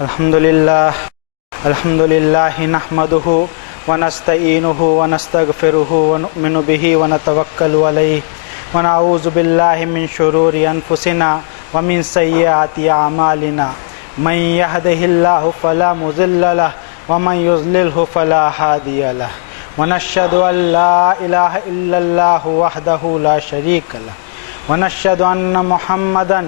الحمدللہ نحمدہ ونستعینہ ونستغفرہ ونؤمن بہ ونتوکل علیہ ونعوذ باللہ من شرور انفسنا ومن سیئات اعمالنا من یہدہ اللہ فلا مضل لہ ومن یضللہ فلا ہادی لہ ونشہد ان لا الہ الا اللہ وحدہ لا شریک لہ ونشہد ان محمدا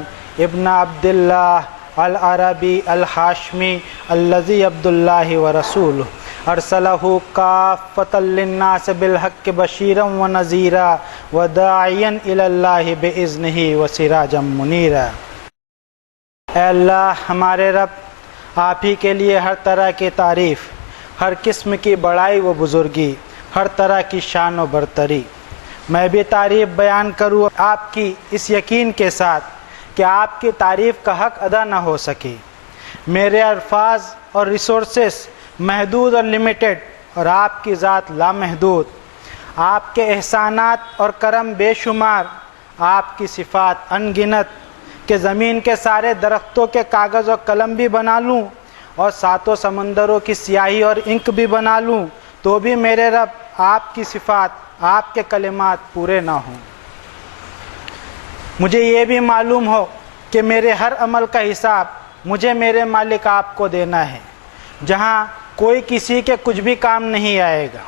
ابن عبد اللہ العربی الحاشمی الذی عبد اللہ ورسولہ ارسلہ کافۃ للناس بالحق بشیرا ونذیرا وداعیا الی اللہ باذنہ وسراجا منیرا۔ اے اللہ ہمارے رب، آپ ہی کے لیے ہر طرح کی تعریف، ہر قسم کی بڑائی و بزرگی، ہر طرح کی شان و برتری۔ میں بھی تعریف بیان کروں آپ کی اس یقین کے ساتھ کہ آپ کی تعریف کا حق ادا نہ ہو سکے۔ میرے الفاظ اور ریسورسز محدود اور لمیٹڈ، اور آپ کی ذات لامحدود۔ آپ کے احسانات اور کرم بے شمار، آپ کی صفات ان گنت کہ زمین کے سارے درختوں کے کاغذ و قلم بھی بنا لوں اور ساتوں سمندروں کی سیاہی اور انک بھی بنا لوں تو بھی میرے رب آپ کی صفات، آپ کے کلمات پورے نہ ہوں۔ مجھے یہ بھی معلوم ہو کہ میرے ہر عمل کا حساب مجھے میرے مالک آپ کو دینا ہے، جہاں کوئی کسی کے کچھ بھی کام نہیں آئے گا۔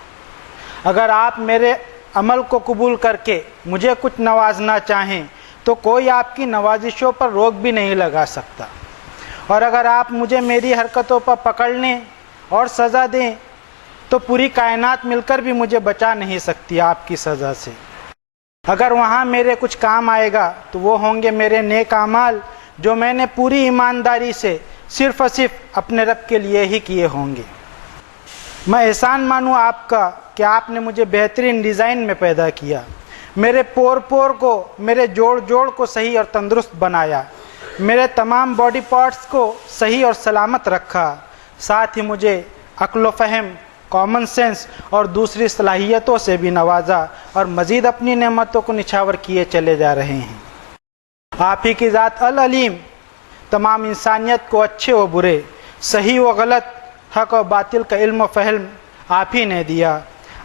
اگر آپ میرے عمل کو قبول کر کے مجھے کچھ نوازنا چاہیں تو کوئی آپ کی نوازشوں پر روک بھی نہیں لگا سکتا، اور اگر آپ مجھے میری حرکتوں پر پکڑ لیں اور سزا دیں تو پوری کائنات مل کر بھی مجھے بچا نہیں سکتی آپ کی سزا سے۔ اگر وہاں میرے کچھ کام آئے گا تو وہ ہوں گے میرے نیک اعمال جو میں نے پوری ایمانداری سے صرف اور صرف اپنے رب کے لیے ہی کیے ہوں گے۔ میں احسان مانوں آپ کا کہ آپ نے مجھے بہترین ڈیزائن میں پیدا کیا، میرے پور پور کو، میرے جوڑ جوڑ کو صحیح اور تندرست بنایا، میرے تمام باڈی پارٹس کو صحیح اور سلامت رکھا، ساتھ ہی مجھے عقل و فہم، کامن سینس اور دوسری صلاحیتوں سے بھی نوازا، اور مزید اپنی نعمتوں کو نچھاور کیے چلے جا رہے ہیں۔ آپ ہی کی ذات العلیم تمام انسانیت کو اچھے و برے، صحیح و غلط، حق و باطل کا علم و فہم آپ ہی نے دیا۔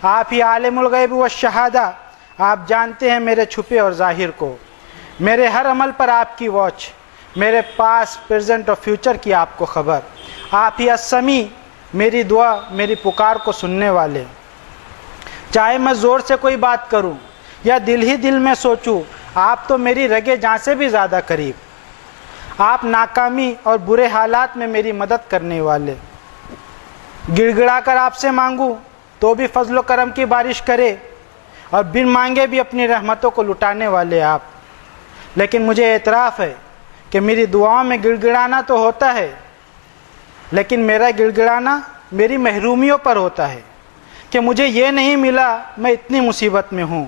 آپ ہی عالم الغیب والشہادہ، آپ جانتے ہیں میرے چھپے اور ظاہر کو، میرے ہر عمل پر آپ کی واچ، میرے پاس، پریزنٹ اور فیوچر کی آپ کو خبر۔ آپ ہی السمیع، میری دعا، میری پکار کو سننے والے۔ چاہے میں زور سے کوئی بات کروں یا دل ہی دل میں سوچوں، آپ تو میری رگے جاں سے بھی زیادہ قریب۔ آپ ناکامی اور برے حالات میں میری مدد کرنے والے۔ گڑ گڑا کر آپ سے مانگوں تو بھی فضل و کرم کی بارش کرے، اور بن مانگے بھی اپنی رحمتوں کو لٹانے والے آپ۔ لیکن مجھے اعتراف ہے کہ میری دعاؤں میں گڑ گڑانا تو ہوتا ہے، لیکن میرا گڑ گڑانا میری محرومیوں پر ہوتا ہے کہ مجھے یہ نہیں ملا، میں اتنی مصیبت میں ہوں۔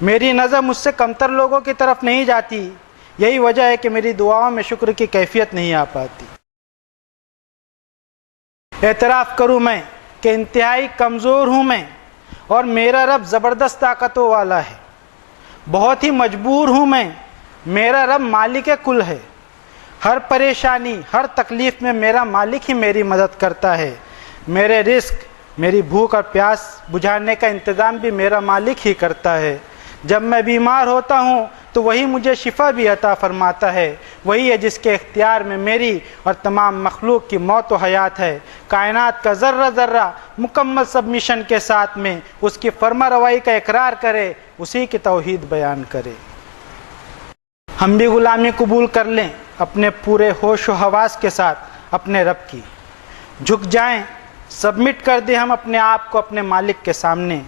میری نظر مجھ سے کمتر لوگوں کی طرف نہیں جاتی، یہی وجہ ہے کہ میری دعاؤں میں شکر کی کیفیت نہیں آ پاتی۔ اعتراف کروں میں کہ انتہائی کمزور ہوں میں، اور میرا رب زبردست طاقتوں والا ہے۔ بہت ہی مجبور ہوں میں، میرا رب مالک کل ہے۔ ہر پریشانی، ہر تکلیف میں میرا مالک ہی میری مدد کرتا ہے۔ میرے رزق، میری بھوک اور پیاس بجھانے کا انتظام بھی میرا مالک ہی کرتا ہے۔ جب میں بیمار ہوتا ہوں تو وہی مجھے شفا بھی عطا فرماتا ہے۔ وہی ہے جس کے اختیار میں میری اور تمام مخلوق کی موت و حیات ہے۔ کائنات کا ذرہ ذرہ مکمل سبمیشن کے ساتھ میں اس کی فرما روائی کا اقرار کرے، اسی کی توحید بیان کرے۔ ہم بھی غلامی قبول کر لیں اپنے پورے ہوش و حواس کے ساتھ اپنے رب کی، جھک جائیں، سبمٹ کر دیں ہم اپنے آپ کو اپنے مالک کے سامنے،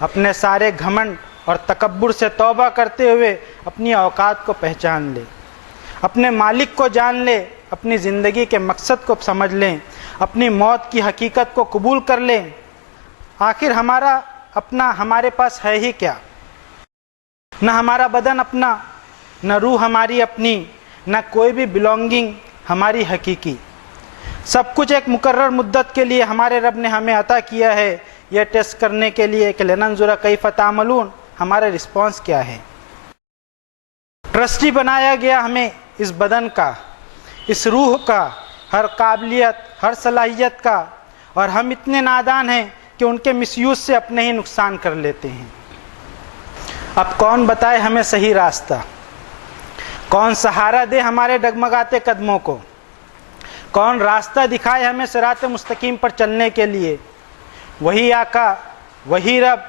اپنے سارے گھمنڈ اور تکبر سے توبہ کرتے ہوئے اپنی اوقات کو پہچان لیں، اپنے مالک کو جان لیں، اپنی زندگی کے مقصد کو سمجھ لیں، اپنی موت کی حقیقت کو قبول کر لیں۔ آخر ہمارا اپنا ہمارے پاس ہے ہی کیا؟ نہ ہمارا بدن اپنا، نہ روح ہماری اپنی، نہ کوئی بھی بلونگنگ ہماری حقیقی۔ سب کچھ ایک مقرر مدت کے لیے ہمارے رب نے ہمیں عطا کیا ہے، یہ ٹیسٹ کرنے کے لیے کہ لننظر کیف تعملون، ہمارا رسپانس کیا ہے۔ ٹرسٹی بنایا گیا ہمیں اس بدن کا، اس روح کا، ہر قابلیت، ہر صلاحیت کا، اور ہم اتنے نادان ہیں کہ ان کے مس یوز سے اپنے ہی نقصان کر لیتے ہیں۔ اب کون بتائے ہمیں صحیح راستہ؟ کون سہارا دے ہمارے ڈگمگاتے قدموں کو؟ کون راستہ دکھائے ہمیں صراط مستقیم پر چلنے کے لیے؟ وہی آقا، وہی رب،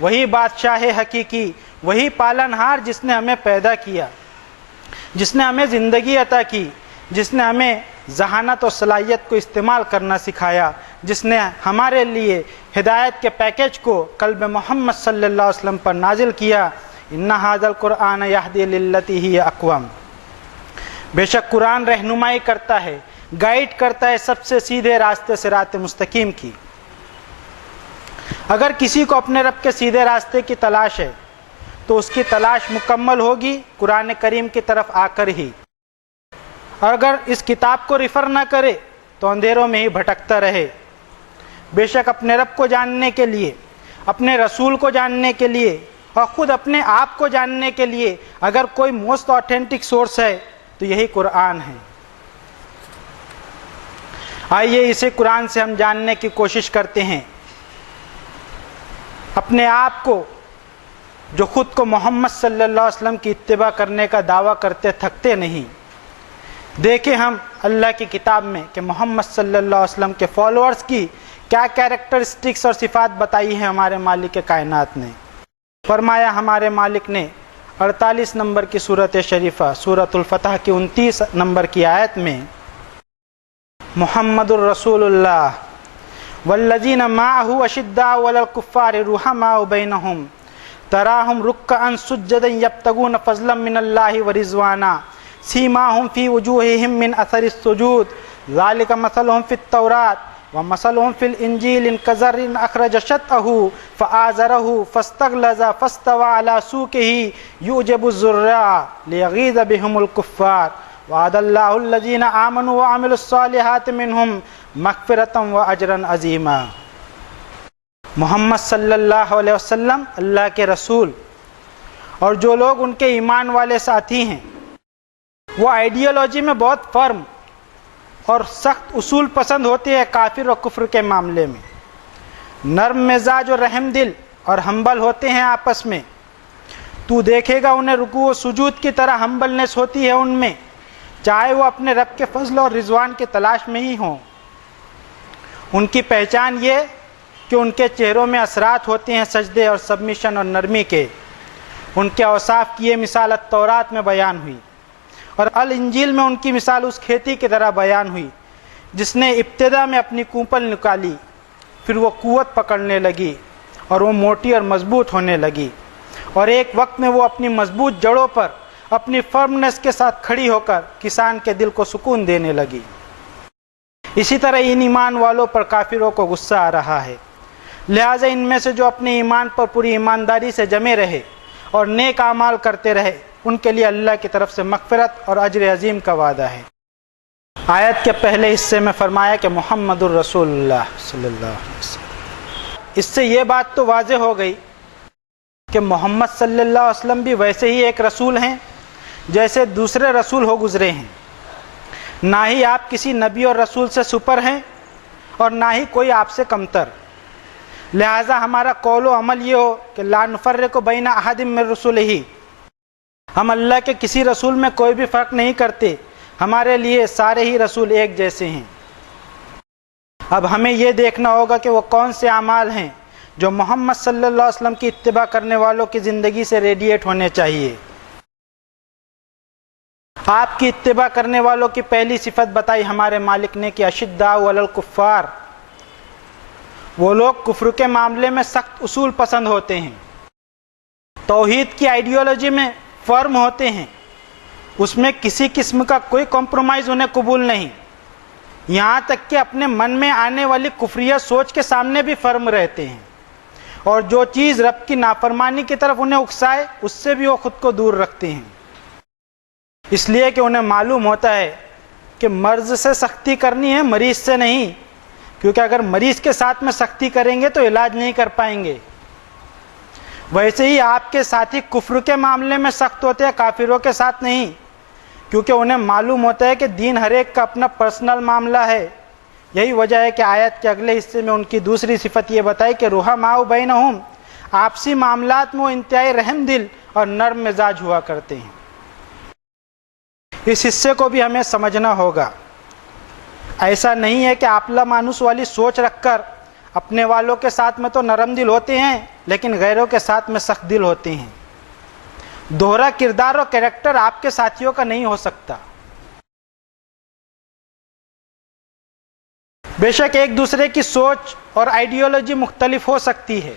وہی بادشاہ حقیقی، وہی پالنہار جس نے ہمیں پیدا کیا، جس نے ہمیں زندگی عطا کی، جس نے ہمیں ذہانت اور صلاحیت کو استعمال کرنا سکھایا، جس نے ہمارے لیے ہدایت کے پیکیج کو قلب محمد صلی اللہ علیہ وسلم پر نازل کیا۔ ان ھذا القرآن یہدی للتی ہی اقوم۔ بے شک قرآن رہنمائی کرتا ہے، گائیڈ کرتا ہے سب سے سیدھے راستے صراط مستقیم کی۔ اگر کسی کو اپنے رب کے سیدھے راستے کی تلاش ہے تو اس کی تلاش مکمل ہوگی قرآن کریم کی طرف آ کر ہی، اور اگر اس کتاب کو ریفر نہ کرے تو اندھیروں میں ہی بھٹکتا رہے۔ بے شک اپنے رب کو جاننے کے لیے، اپنے رسول کو جاننے کے لیے، اور خود اپنے آپ کو جاننے کے لیے اگر کوئی موسٹ آتھینٹک سورس ہے تو یہی قرآن ہے۔ آئیے اسے قرآن سے ہم جاننے کی کوشش کرتے ہیں، اپنے آپ کو جو خود کو محمد صلی اللہ علیہ وسلم کی اتباع کرنے کا دعویٰ کرتے تھکتے نہیں۔ دیکھیں ہم اللہ کی کتاب میں کہ محمد صلی اللہ علیہ وسلم کے فالوورز کی کیا کیریکٹرسٹکس اور صفات بتائی ہیں ہمارے مالک کائنات نے۔ فرمایا ہمارے مالک نے 48 نمبر کی سورۃ شریفہ سورۃ الفتح کی 29 نمبر کی آیت میں، محمد الرسول اللہ والذین معہ اشداء علی الکفار رحماء بینہم تراہم رکعا سجدا یبتغون فضلا من اللہ ورضوانا سیماہم فی وجوہہم من اثر السجود ذالک مثلہم فی التوراۃ ومثلهم في الانجيل كزرع اخرج شطأه فآزره فاستغلظ فاستوى على سوقه يعجب الزراع ليغيظ بهم الكفار وعد الله الذين آمنوا وعملوا الصالحات منهم مغفرة واجرا عظیما۔ محمد صلی اللہ علیہ وسلم اللہ کے رسول اور جو لوگ ان کے ایمان والے ساتھی ہیں وہ آئیڈیالوجی میں بہت فرم اور سخت اصول پسند ہوتے ہیں کافر و کفر کے معاملے میں، نرم مزاج اور رحم دل اور ہمبل ہوتے ہیں آپس میں۔ تو دیکھے گا انہیں رکوع و سجود کی طرح ہمبلنس ہوتی ہے ان میں، چاہے وہ اپنے رب کے فضل اور رضوان کی تلاش میں ہی ہوں۔ ان کی پہچان یہ کہ ان کے چہروں میں اثرات ہوتے ہیں سجدے اور سبمیشن اور نرمی کے۔ ان کے اوصاف کی یہ مثال التورات میں بیان ہوئی، اور الانجیل میں ان کی مثال اس کھیتی کی طرح بیان ہوئی جس نے ابتدا میں اپنی کونپل نکالی، پھر وہ قوت پکڑنے لگی اور وہ موٹی اور مضبوط ہونے لگی، اور ایک وقت میں وہ اپنی مضبوط جڑوں پر اپنی فرمنس کے ساتھ کھڑی ہو کر کسان کے دل کو سکون دینے لگی۔ اسی طرح ان ایمان والوں پر کافروں کو غصہ آ رہا ہے، لہٰذا ان میں سے جو اپنے ایمان پر پوری ایمانداری سے جمے رہے اور نیک اعمال کرتے رہے ان کے لیے اللہ کی طرف سے مغفرت اور اجر عظیم کا وعدہ ہے۔ آیت کے پہلے حصے میں فرمایا کہ محمد الرسول اللہ صلی اللہ علیہ وسلم۔ اس سے یہ بات تو واضح ہو گئی کہ محمد صلی اللہ علیہ وسلم بھی ویسے ہی ایک رسول ہیں جیسے دوسرے رسول ہو گزرے ہیں، نہ ہی آپ کسی نبی اور رسول سے سپر ہیں اور نہ ہی کوئی آپ سے کمتر، لہٰذا ہمارا قول و عمل یہ ہو کہ لا نفرق بین احد من رسلہ، ہم اللہ کے کسی رسول میں کوئی بھی فرق نہیں کرتے، ہمارے لیے سارے ہی رسول ایک جیسے ہیں۔ اب ہمیں یہ دیکھنا ہوگا کہ وہ کون سے اعمال ہیں جو محمد صلی اللہ علیہ وسلم کی اتباع کرنے والوں کی زندگی سے ریڈیٹ ہونے چاہیے۔ آپ کی اتباع کرنے والوں کی پہلی صفت بتائی ہمارے مالک نے کہ اشداء علی الکفار، وہ لوگ کفر کے معاملے میں سخت اصول پسند ہوتے ہیں، توحید کی آئیڈیالوجی میں فرم ہوتے ہیں، اس میں کسی قسم کا کوئی کمپرومائز انہیں قبول نہیں، یہاں تک کہ اپنے من میں آنے والی کفریہ سوچ کے سامنے بھی فرم رہتے ہیں، اور جو چیز رب کی نافرمانی کی طرف انہیں اکسائے اس سے بھی وہ خود کو دور رکھتے ہیں، اس لیے کہ انہیں معلوم ہوتا ہے کہ مرض سے سختی کرنی ہے، مریض سے نہیں، کیونکہ اگر مریض کے ساتھ میں سختی کریں گے تو علاج نہیں کر پائیں گے۔ ویسے ہی آپ کے ساتھی کفر کے معاملے میں سخت ہوتے ہیں، کافروں کے ساتھ نہیں، کیونکہ انہیں معلوم ہوتا ہے کہ دین ہر ایک کا اپنا پرسنل معاملہ ہے۔ یہی وجہ ہے کہ آیت کے اگلے حصے میں ان کی دوسری صفت یہ بتائی کہ رحماء بینہم، آپسی معاملات میں وہ انتہائی رحم دل اور نرم مزاج ہوا کرتے ہیں۔ اس حصے کو بھی ہمیں سمجھنا ہوگا۔ ایسا نہیں ہے کہ آپلا مانوس والی سوچ رکھ کر اپنے والوں کے ساتھ میں تو نرم دل ہوتے ہیں لیکن غیروں کے ساتھ میں سخت دل ہوتے ہیں۔ دوہرا کردار اور کریکٹر آپ کے ساتھیوں کا نہیں ہو سکتا۔ بے شک ایک دوسرے کی سوچ اور آئیڈیالوجی مختلف ہو سکتی ہے،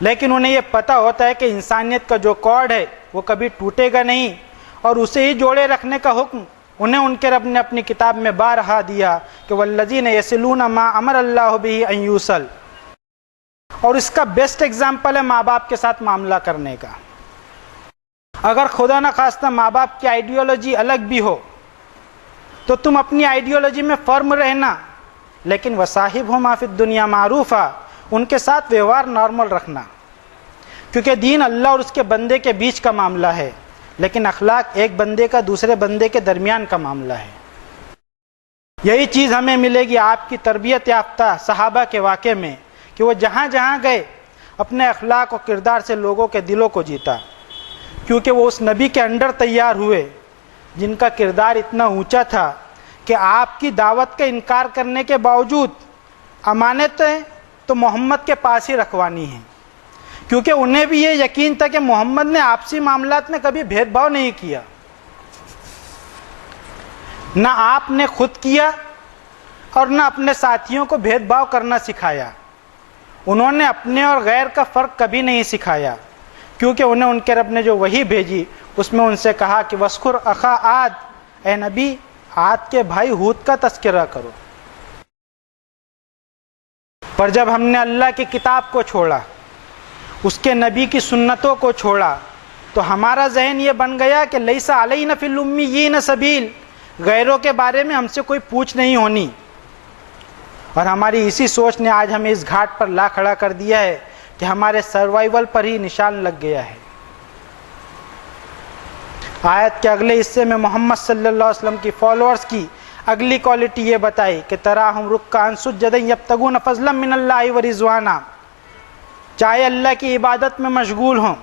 لیکن انہیں یہ پتہ ہوتا ہے کہ انسانیت کا جو کارڈ ہے وہ کبھی ٹوٹے گا نہیں، اور اسے ہی جوڑے رکھنے کا حکم انہیں ان کے رب نے اپنی کتاب میں بارہا دیا کہ والذین یصلون ما امر اللہ بہ ان یوصل، اور اس کا بیسٹ ایگزامپل ہے ماں باپ کے ساتھ معاملہ کرنے کا۔ اگر خدا نہ خواستہ ماں باپ کی آئیڈیالوجی الگ بھی ہو تو تم اپنی آئیڈیالوجی میں فرم رہنا، لیکن وصاحبہما فی الدنیا معروفا، ان کے ساتھ ویوہار نارمل رکھنا، کیونکہ دین اللہ اور اس کے بندے کے بیچ کا معاملہ ہے، لیکن اخلاق ایک بندے کا دوسرے بندے کے درمیان کا معاملہ ہے۔ یہی چیز ہمیں ملے گی آپ کی تربیت یافتہ صحابہ کے واقعے میں کہ وہ جہاں جہاں گئے اپنے اخلاق و کردار سے لوگوں کے دلوں کو جیتا، کیونکہ وہ اس نبی کے انڈر تیار ہوئے جن کا کردار اتنا اونچا تھا کہ آپ کی دعوت کا انکار کرنے کے باوجود امانتیں تو محمد کے پاس ہی رکھوانی ہیں، کیونکہ انہیں بھی یہ یقین تھا کہ محمد نے آپسی معاملات میں کبھی بھید بھاؤ نہیں کیا، نہ آپ نے خود کیا اور نہ اپنے ساتھیوں کو بھید بھاؤ کرنا سکھایا۔ انہوں نے اپنے اور غیر کا فرق کبھی نہیں سکھایا، کیونکہ انہیں ان کے رب نے جو وحی بھیجی اس میں ان سے کہا کہ وَاذْكُرْ أَخَا عَاد، اے نبی عاد کے بھائی ہود کا تذکرہ کرو۔ پر جب ہم نے اللہ کی کتاب کو چھوڑا، اس کے نبی کی سنتوں کو چھوڑا، تو ہمارا ذہن یہ بن گیا کہ لیس علینا فی الامیین سبیل، غیروں کے بارے میں ہم سے کوئی پوچھ نہیں ہونی، اور ہماری اسی سوچ نے آج ہمیں اس گھاٹ پر لا کھڑا کر دیا ہے کہ ہمارے سروائیول پر ہی نشان لگ گیا ہے۔ آیت کے اگلے حصے میں محمد صلی اللہ علیہ وسلم کی فالوورز کی اگلی کوالٹی یہ بتائی کہ تراہم رکعا سجدا یبتغون فضلا من اللہ ورضوانا، چاہے اللہ کی عبادت میں مشغول ہوں،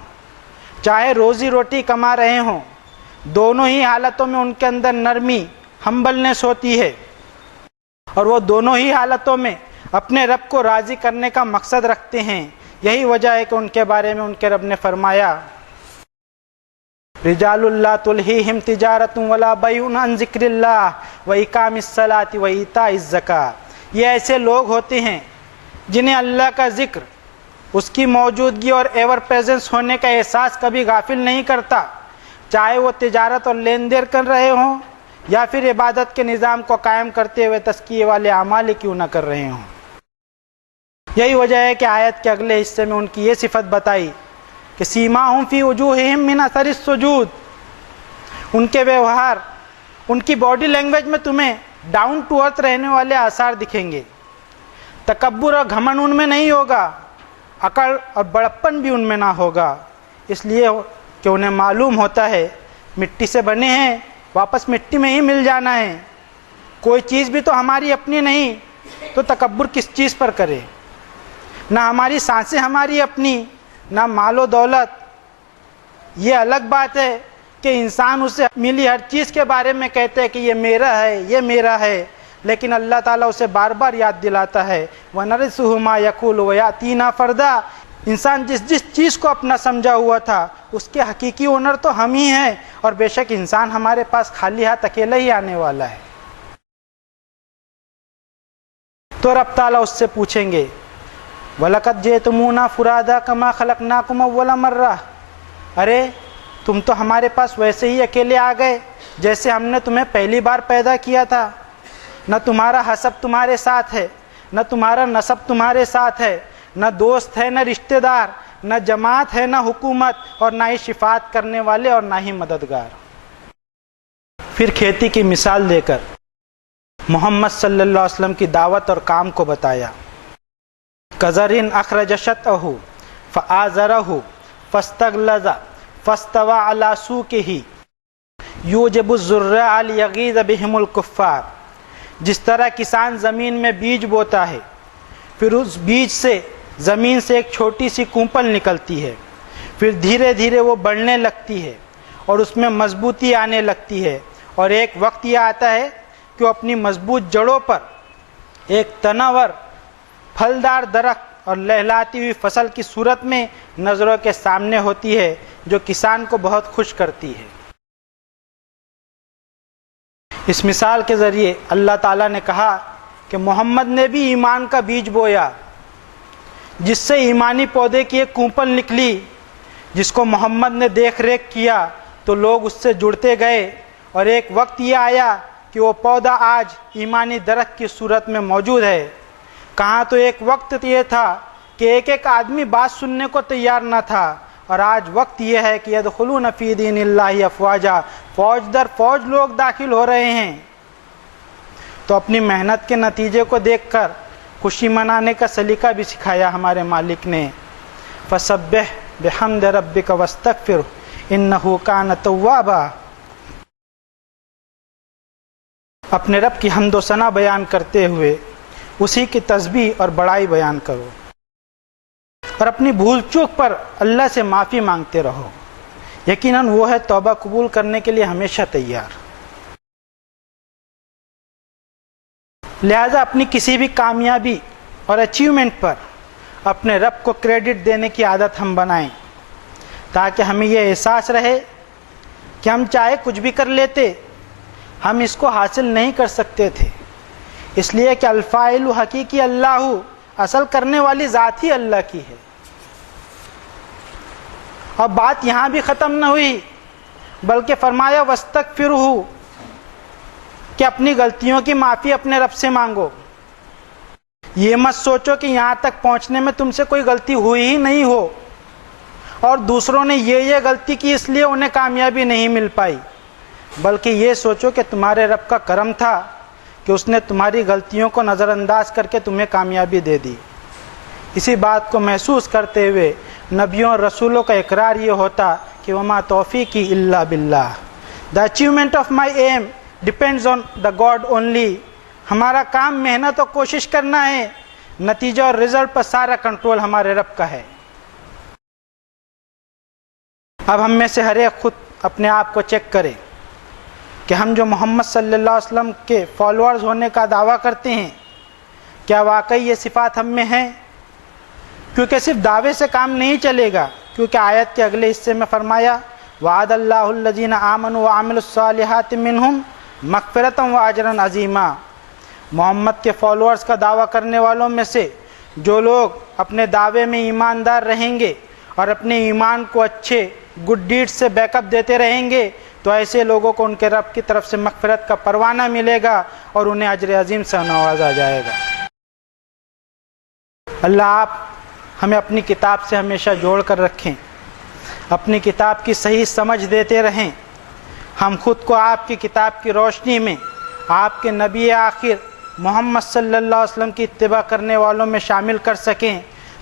چاہے روزی روٹی کما رہے ہوں، دونوں ہی حالتوں میں ان کے اندر نرمی ہمبلنس ہوتی ہے، اور وہ دونوں ہی حالتوں میں اپنے رب کو راضی کرنے کا مقصد رکھتے ہیں۔ یہی وجہ ہے کہ ان کے بارے میں ان کے رب نے فرمایا رجال لا تلہیہم تجارۃ ولا بیع عن ذکر اللہ واقام الصلاۃ وایتاء الزکاۃ، یہ ایسے لوگ ہوتے ہیں جنہیں اللہ کا ذکر، اس کی موجودگی اور ایور پریزنس ہونے کا احساس کبھی غافل نہیں کرتا، چاہے وہ تجارت اور لین دین کر رہے ہوں یا پھر عبادت کے نظام کو قائم کرتے ہوئے تزکیے والے اعمال کیوں نہ کر رہے ہوں۔ یہی وجہ ہے کہ آیت کے اگلے حصے میں ان کی یہ صفت بتائی کہ سیماہم فی وجوہہم من اثر السجود، ان کے ویوہار، ان کی باڈی لینگویج میں تمہیں ڈاؤن ٹو ارتھ رہنے والے آثار دکھیں گے۔ تکبر اور گھمن ان میں نہیں ہوگا، عقل اور بڑپن بھی ان میں نہ ہوگا، اس لیے کہ انہیں معلوم ہوتا ہے مٹی سے بنے ہیں، واپس مٹی میں ہی مل جانا ہے، کوئی چیز بھی تو ہماری اپنی نہیں، تو تکبر کس چیز پر کرے؟ نہ ہماری سانسیں ہماری اپنی، نہ مال و دولت۔ یہ الگ بات ہے کہ انسان اسے ملی ہر چیز کے بارے میں کہتے ہیں کہ یہ میرا ہے، یہ میرا ہے، لیکن اللہ تعالیٰ اسے بار بار یاد دلاتا ہے وَنَرِثُهُ مَا يَقُولُ وَيَأْتِينَا فَرْدًا، انسان جس چیز کو اپنا سمجھا ہوا تھا اس کے حقیقی اونر تو ہم ہی ہیں، اور بے شک انسان ہمارے پاس خالی ہاتھ اکیلا ہی آنے والا ہے۔ تو رب تعالیٰ اس سے پوچھیں گے وَلَقَدْ جِئْتُمُونَا فُرَادَىٰ كَمَا خَلَقْنَاكُمْ أَوَّلَ مَرَّةٍ، ارے تم تو ہمارے پاس ویسے ہی اکیلے آ گئے جیسے ہم نے تمہیں پہلی بار پیدا کیا تھا، نہ تمہارا حسب تمہارے ساتھ ہے، نہ تمہارا نسب تمہارے ساتھ ہے، نہ دوست ہے، نہ رشتہ دار، نہ جماعت ہے، نہ حکومت، اور نہ ہی شفاعت کرنے والے، اور نہ ہی مددگار۔ پھر کھیتی کی مثال دے کر محمد صلی اللہ علیہ وسلم کی دعوت اور کام کو بتایا۔ کزرٍ اخرج شطأہ فآزرہ فاستغلظ فاستوى علی سوقہ، یوجب الزراع لیغیظ بہم الکفار، جس طرح کسان زمین میں بیج بوتا ہے، پھر اس بیج سے زمین سے ایک چھوٹی سی کونپل نکلتی ہے، پھر دھیرے دھیرے وہ بڑھنے لگتی ہے اور اس میں مضبوطی آنے لگتی ہے، اور ایک وقت یہ آتا ہے کہ وہ اپنی مضبوط جڑوں پر ایک تناور پھلدار درخت اور لہلاتی ہوئی فصل کی صورت میں نظروں کے سامنے ہوتی ہے، جو کسان کو بہت خوش کرتی ہے۔ اس مثال کے ذریعے اللہ تعالیٰ نے کہا کہ محمد نے بھی ایمان کا بیج بویا، جس سے ایمانی پودے کی ایک کونپل نکلی، جس کو محمد نے دیکھ ریکھ کیا تو لوگ اس سے جڑتے گئے، اور ایک وقت یہ آیا کہ وہ پودا آج ایمانی درخت کی صورت میں موجود ہے۔ کہاں تو ایک وقت یہ تھا کہ ایک ایک آدمی بات سننے کو تیار نہ تھا، اور آج وقت یہ ہے کہ یدخلون فی دین اللہ افواجا، فوج در فوج لوگ داخل ہو رہے ہیں۔ تو اپنی محنت کے نتیجے کو دیکھ کر خوشی منانے کا سلیقہ بھی سکھایا ہمارے مالک نے۔ فسبح بحمد ربک واستغفرہ انہ کان توابا، اپنے رب کی حمد و ثنا بیان کرتے ہوئے اسی کی تسبیح اور بڑائی بیان کرو، اور اپنی بھول چوک پر اللہ سے معافی مانگتے رہو، یقیناً وہ ہے توبہ قبول کرنے کے لیے ہمیشہ تیار۔ لہذا اپنی کسی بھی کامیابی اور اچیومنٹ پر اپنے رب کو کریڈٹ دینے کی عادت ہم بنائیں، تاکہ ہمیں یہ احساس رہے کہ ہم چاہے کچھ بھی کر لیتے، ہم اس کو حاصل نہیں کر سکتے تھے، اس لیے کہ الفاعل حقیقی اللہ، اصل کرنے والی ذات ہی اللہ کی ہے۔ اور بات یہاں بھی ختم نہ ہوئی، بلکہ فرمایا واستغفرہ، کہ اپنی غلطیوں کی معافی اپنے رب سے مانگو۔ یہ مت سوچو کہ یہاں تک پہنچنے میں تم سے کوئی غلطی ہوئی ہی نہیں ہو، اور دوسروں نے یہ غلطی کی اس لیے انہیں کامیابی نہیں مل پائی، بلکہ یہ سوچو کہ تمہارے رب کا کرم تھا کہ اس نے تمہاری غلطیوں کو نظر انداز کر کے تمہیں کامیابی دے دی۔ اسی بات کو محسوس کرتے ہوئے نبیوں اور رسولوں کا اقرار یہ ہوتا کہ وما توفیقی الا باللہ، the achievement of my aim depends on the God only، ہمارا کام محنت اور کوشش کرنا ہے، نتیجہ اور رزلٹ پر سارا کنٹرول ہمارے رب کا ہے۔ اب ہم میں سے ہر ایک خود اپنے آپ کو چیک کرے کہ ہم جو محمد صلی اللہ علیہ وسلم کے فالوورز ہونے کا دعویٰ کرتے ہیں، کیا واقعی یہ صفات ہم میں ہیں؟ کیونکہ صرف دعوے سے کام نہیں چلے گا، کیونکہ آیت کے اگلے حصے میں فرمایا وعد اللہ الذین آمنوا وعملوا الصالحات منہم مغفرۃ واجرا عظیما، محمد کے فالوورز کا دعویٰ کرنے والوں میں سے جو لوگ اپنے دعوے میں ایماندار رہیں گے اور اپنے ایمان کو اچھے گڈ ڈیڈ سے بیک اپ دیتے رہیں گے، تو ایسے لوگوں کو ان کے رب کی طرف سے مغفرت کا پروانہ ملے گا اور انہیں اجر عظیم سے نوازا جائے گا۔ اللہ آپ ہمیں اپنی کتاب سے ہمیشہ جوڑ کر رکھیں، اپنی کتاب کی صحیح سمجھ دیتے رہیں، ہم خود کو آپ کی کتاب کی روشنی میں آپ کے نبی آخر محمد صلی اللہ علیہ وسلم کی اتباع کرنے والوں میں شامل کر سکیں،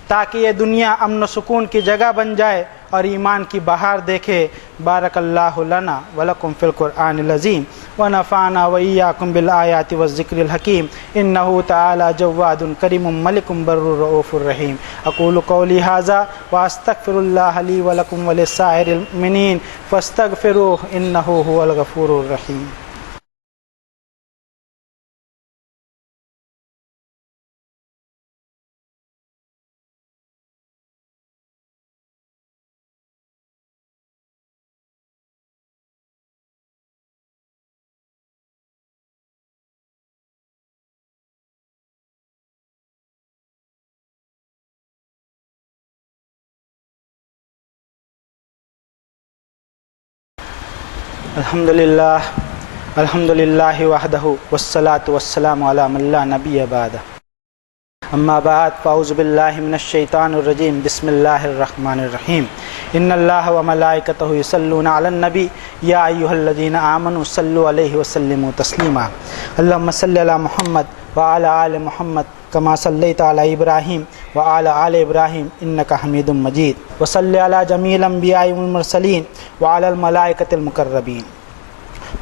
تاکہ یہ دنیا امن و سکون کی جگہ بن جائے اور ایمان کی بہار دیکھے۔ بارک اللہ لنا ولکم فی القرآن العظیم ونفعنا وإیاکم بالآیات والذکر الحکیم انہ تعالی جواد کریم ملک بر رؤوف الرحیم۔ اقول قولی ھذا واستغفر اللہ لی ولکم ولسائر المؤمنین فاستغفروہ انہ ھو الغفور الرحیم۔ الحمد للہ وحدہ والصلاة والسلام علی من لا نبی بعدہ، اما بعد فاعوذ باللہ من الشیطان الرجیم، بسم اللہ الرحمن الرحیم۔ ان اللہ وملائکتہ یصلون علی النبی یا ایھا الذین آمنوا صلوا علیہ وسلموا تسلیما۔ اللہم صلی علی محمد وعلی آل محمد کما صلیت علی ابراہیم وعلی آل ابراہیم انک حمید مجید، وصلی علی جمیع الانبیاء والمرسلین وعلی الملائکۃ المقربین۔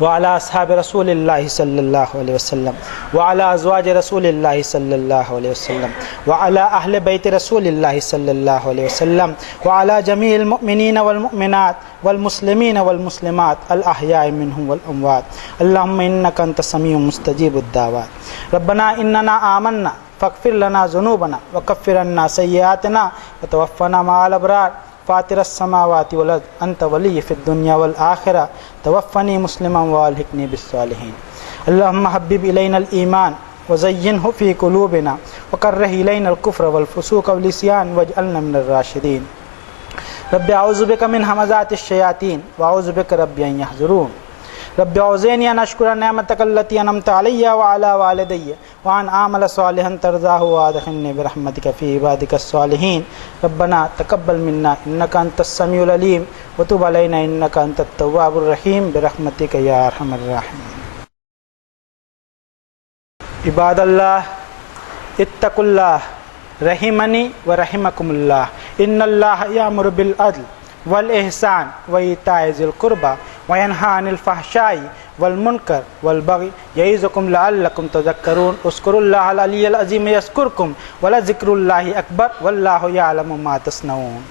وعلى أصحاب رسول الله صلى الله عليه وسلم وعلى أزواج رسول الله صلى الله عليه وسلم وعلى أهل بيت رسول الله صلى الله عليه وسلم وعلى جميع المؤمنين والمؤمنات والمسلمين والمسلمات الأحياء منهم والأموات. اللهم إنك أنت السميع مستجيب الدعوات. ربنا إننا آمنا فاغفر لنا ذنوبنا وكفر عنا سيئاتنا وتوفنا مع الأبرار. فاطر السماوات والأرض أنت ولي في الدنيا والآخرة توفني مسلما والحقني بالصالحين. اللهم حبب إلينا الإيمان وزينه في قلوبنا وكره إلينا الكفر والفسوق والعصيان واجعلنا من الراشدين. رب أعوذ بك من همزات الشياطين وأعوذ بك رب أن يحضرون. رب أوزعني أن أشكر نعمتك التي أنعمت علي وعلى والدي وأن أعمل صالحا ترضاه وأدخلني برحمتك في عبادك الصالحين. ربنا تقبل منا إنك أنت السميع العليم وتب علينا إنك أنت التواب الرحيم برحمتك يا أرحم الراحمين. عباد الله اتقوا الله رحمني ورحمكم الله. إن الله يأمر بالعدل والإحسان وإيتاء ذي القربى وينهى عن الفحشاء والمنكر والبغي يعظكم لعلكم تذكرون. اذكروا الله العلي العظيم يذكركم ولذكر الله أكبر والله يعلم ما تصنعون.